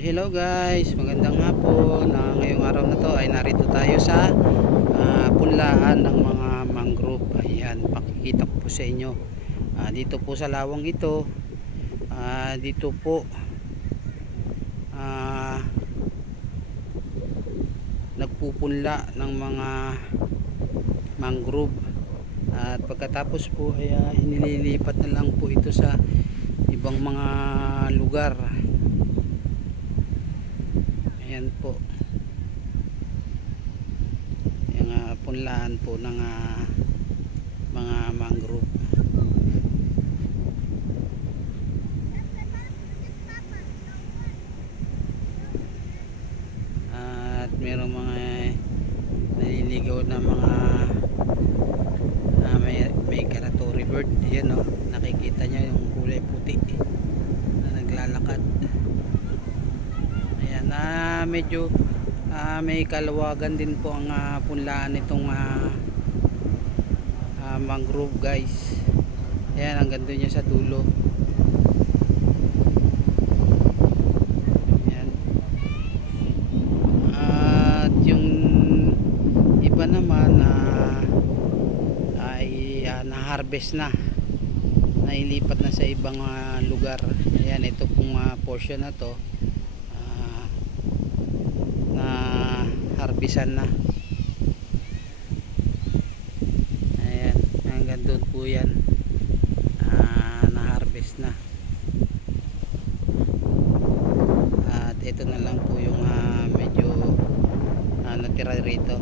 Hello guys, magandang hapon. Ngayong araw na to ay narito tayo sa punlaan ng mga mangrove. Ayan, pakikita ko po sa inyo. Dito po sa lawang ito, dito po nagpupunla ng mga mangrove. At pagkatapos po ay inililipat na lang po ito sa ibang mga lugar. Ayan po yung punlaan po ng mga mangrove. At merong mga naliligaw na mga may Caratory bird. Ayan o, nakikita nyo yung kulay puti na naglalakad. Ayan, medyo may kalawagan din po ang punlaan nitong mangrove guys. Ayan, hanggang doon niya sa dulo. Ayan. At yung iba naman ay na-harvest na, nailipat na sa ibang lugar. Ayan, ito pong portion na to harbisan na. Ayan, hanggang doon po yan na-harvest na. At ito na lang po yung medyo natira rito.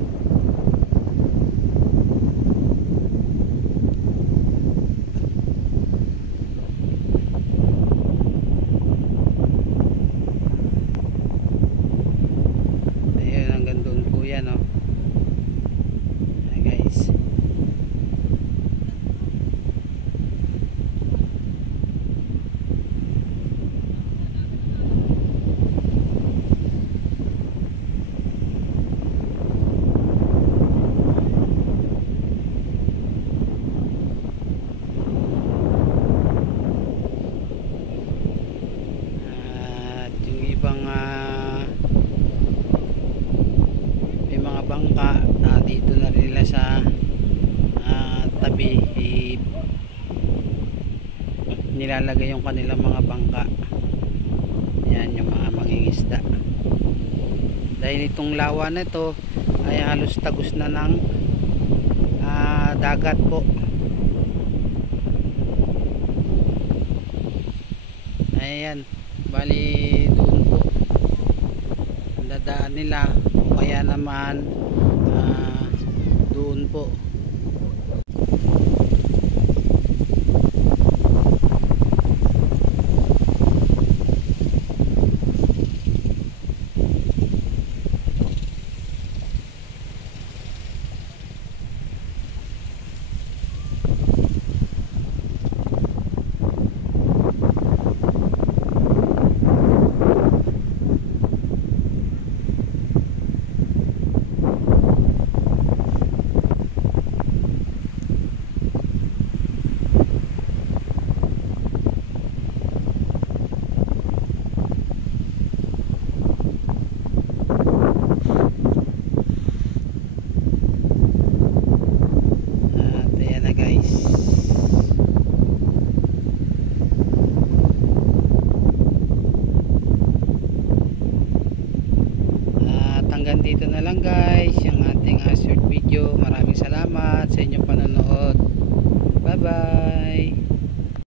Yan o. Ayan guys. At yung ibang bangka dito na rin nila sa tabi, nilalagay yung kanilang mga bangka. Yan yung mga mangingisda, dahil itong lawa na ito ay halos tagos na ng dagat po. Ayan, bali doon po ang dadaan nila, kaya naman doon po. Hanggang dito na lang guys yung ating short video. Maraming salamat sa inyong panonood. Bye bye.